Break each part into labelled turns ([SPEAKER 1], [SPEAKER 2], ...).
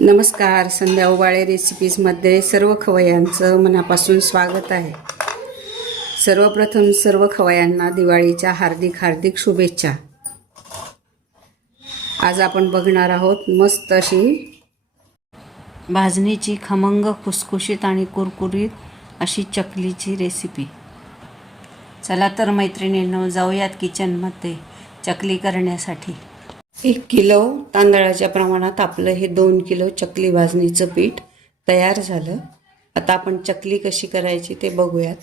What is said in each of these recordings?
[SPEAKER 1] नमस्कार संध्या उबाळे रेसिपीजमध्ये सर्व खवयांचं मनापासून स्वागत आहे. सर्वप्रथम सर्व खवयांना दिवाळीच्या हार्दिक हार्दिक शुभेच्छा. आज आपण बघणार आहोत मस्त अशी भाजणीची खमंग खुसखुशीत आणि कुरकुरीत अशी चकलीची रेसिपी चला तर मैत्रिणींनो जाऊयात किचनमध्ये चकली करण्यासाठी. एक किलो तांदळाच्या प्रमाणात आपलं हे दोन किलो चकली भाजणीचं पीठ तयार झालं. आता आपण चकली कशी करायची ते बघूयात.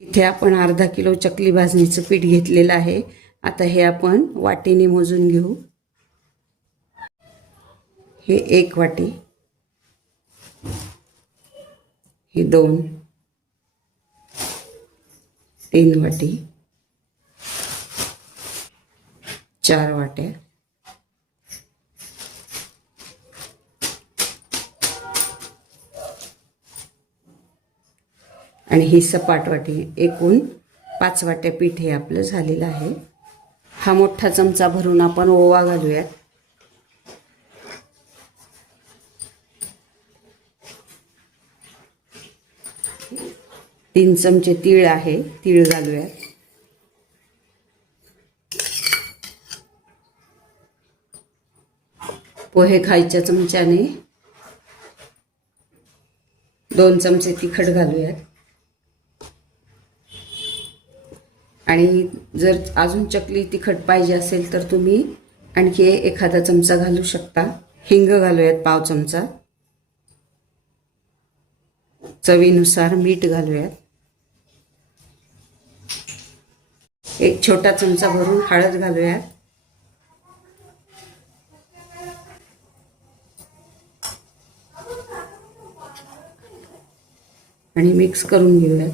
[SPEAKER 1] इथे आपण अर्धा किलो चकली भाजणीचं पीठ घेतलेलं आहे. आता हे आपण वाटीने मोजून घेऊ. हे एक वाटी. हे दोन. तीन वाटी. चार वाट्या आणि ही सपाट वाटी एकूण पाच वाट्या पीठ हे आपलं झालेलं आहे. हा मोठा चमचा भरून आपण ओवा घालूयात. तीन चमचे तीळ आहे तीळ घालूयात. पोहे खायच्या चमच्याने दोन चमचे तिखट घालूयात. आणि जर अजून चकली तिखट पाहिजे असेल तर तुम्ही आणखी एखादा चमचा घालू शकता. हिंग घालूयात पाव चमचा. चवीनुसार मीठ घालूयात. एक छोटा चमचा भरून हळद घालूयात. आणि मिक्स करून घेऊयात.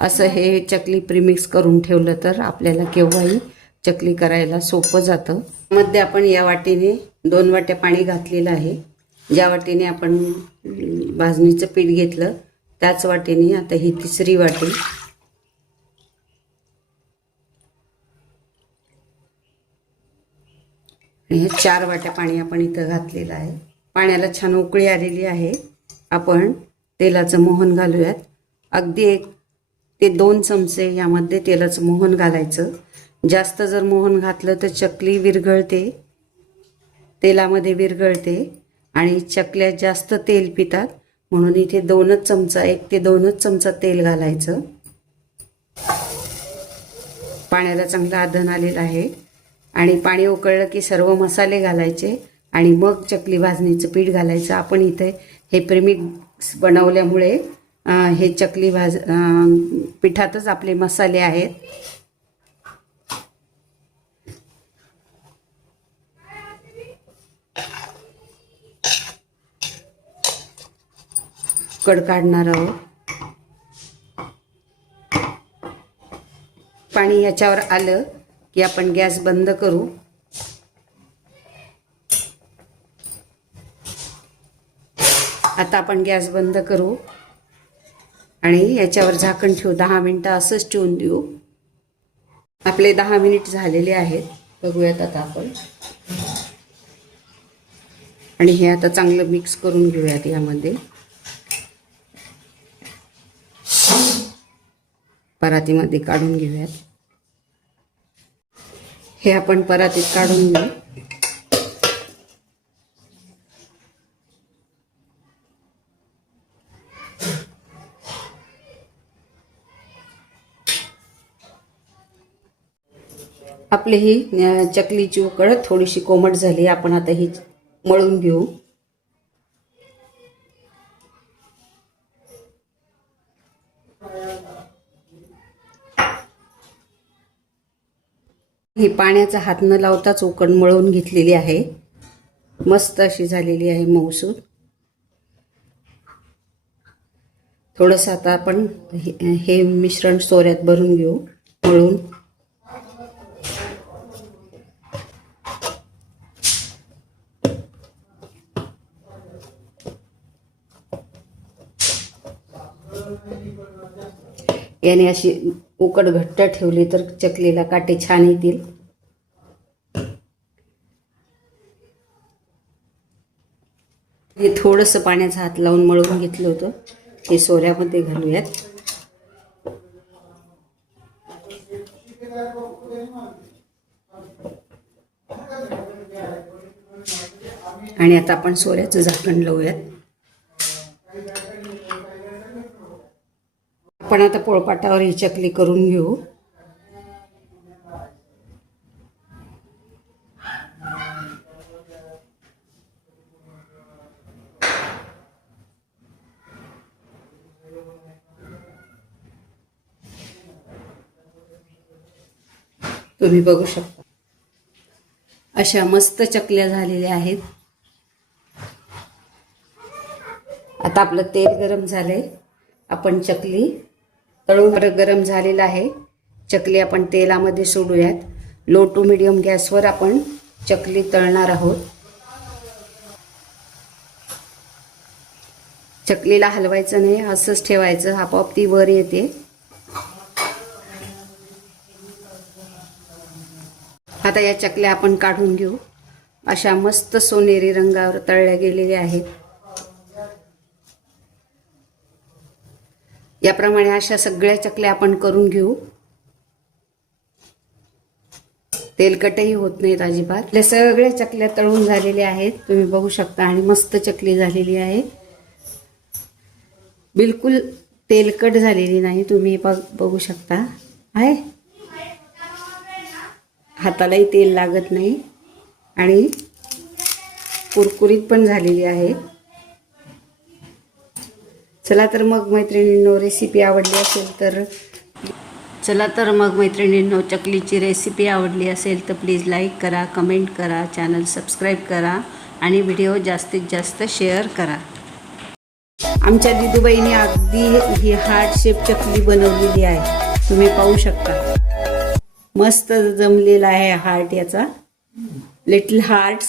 [SPEAKER 1] असं हे चकली प्रीमिक्स करून ठेवलं तर आपल्याला केव्हाही चकली करायला सोपं जातं. मध्ये आपण या वाटीने दोन वाट्या पाणी घातलेलं आहे. ज्या वाटीने आपण भाजणीचं पीठ घेतलं त्याच वाटीने आता ही तिसरी वाटी. आणि हे चार वाट्या पाणी आपण इथं घातलेलं आहे. पाण्याला छान उकळी आलेली आहे. आपण तेलाचं मोहन घालूयात. अगदी एक ते दोन चमचे यामध्ये तेलाचं मोहन घालायचं. जास्त जर मोहन घातलं तर चकली विरघळते. तेलामध्ये विरघळते आणि चकल्या जास्त तेल पितात. म्हणून इथे दोनच चमचा एक ते दोनच चमचा तेल घालायचं. पाण्याला चांगलं आधन आलेलं आहे. आणि पाणी उकळलं की सर्व मसाले घालायचे आणि मग चकली भाजणीचं पीठ घालायचं. आपण इथे हे प्रेमी बनवल्यामुळे हे चकली भाज पिठातच आपले मसाले आहेत. कड काढणार आहोत. पाणी याच्यावर आलं की आपण गॅस बंद करू. आता आपण गॅस बंद करू. आणि याच्यावर झाकण ठेवू. दहा मिनटं असंच ठेवून देऊ. आपले दहा मिनिट झालेले आहेत. बघूयात आता आपण. आणि हे आता चांगलं मिक्स करून घेऊयात यामध्ये. परातीमध्ये काढून घेऊयात. हे आपण परातीत काढून घेऊ. आपली ही चकलीची उकळ थोडीशी कोमट झाली. आपण आता ही मळून घेऊ. ही पाण्याचा हात न लावताच उकड मळून घेतलेली आहे. मस्त अशी झालेली आहे मऊसूद थोडंसं आता आपण हे हे मिश्रण सोऱ्यात भरून घेऊ मळून. याने अशी उकड घट्ट ठेवली तर चकलीला काटे छान येतील. हे थोडंसं पाण्याचा हात लावून मळून घेतलं होतं. हे सोऱ्यामध्ये घालूयात. आणि आता आपण सोऱ्याचं झाकण लावूयात. आपण आता पोळपाटावर ही चकली करून घेऊ. तुम्ही बघू शकता. अशा मस्त चकल्या झालेल्या आहेत. आता आपलं तेल गरम झालंय. आपण चकली तळून गरम झालेलं आहे. चकली आपण तेलामध्ये सोडूयात. लो टू मिडियम गॅसवर आपण चकली तळणार आहोत. चकलीला हलवायचं नाही असंच ठेवायचं. आपोआप ती वर येते. आता या चकल्या आपण काढून घेऊ. अशा मस्त सोनेरी रंगावर तळल्या गेलेल्या आहेत. याप्रमाणे अशा सगळ्या चकल्या आपण करून घेऊ. तेलकटही होत नाहीत अजिबात. आपल्या सगळ्या चकल्या तळून झालेल्या आहेत. तुम्ही बघू शकता आणि मस्त चकली झालेली आहे. बिलकुल तेलकट झालेली नाही. तुम्ही बघ बघू शकता. आहे. हातालाही तेल लागत नाही. आणि कुरकुरीत पण झालेली आहे. चला तर मग मैत्रिणींनो रेसिपी आवडली असेल तर. चला तर मग मैत्रिणींनो चकलीची रेसिपी आवडली असेल तर प्लीज लाईक करा कमेंट करा चॅनल सबस्क्राईब करा आणि व्हिडिओ जास्तीत जास्त शेअर करा. आमच्या दिदूबाईने अगदी ही हार्ट शेप चकली बनवलेली आहे. तुम्ही पाहू शकता. मस्त जमलेला आहे हार्ट याचा. Little hearts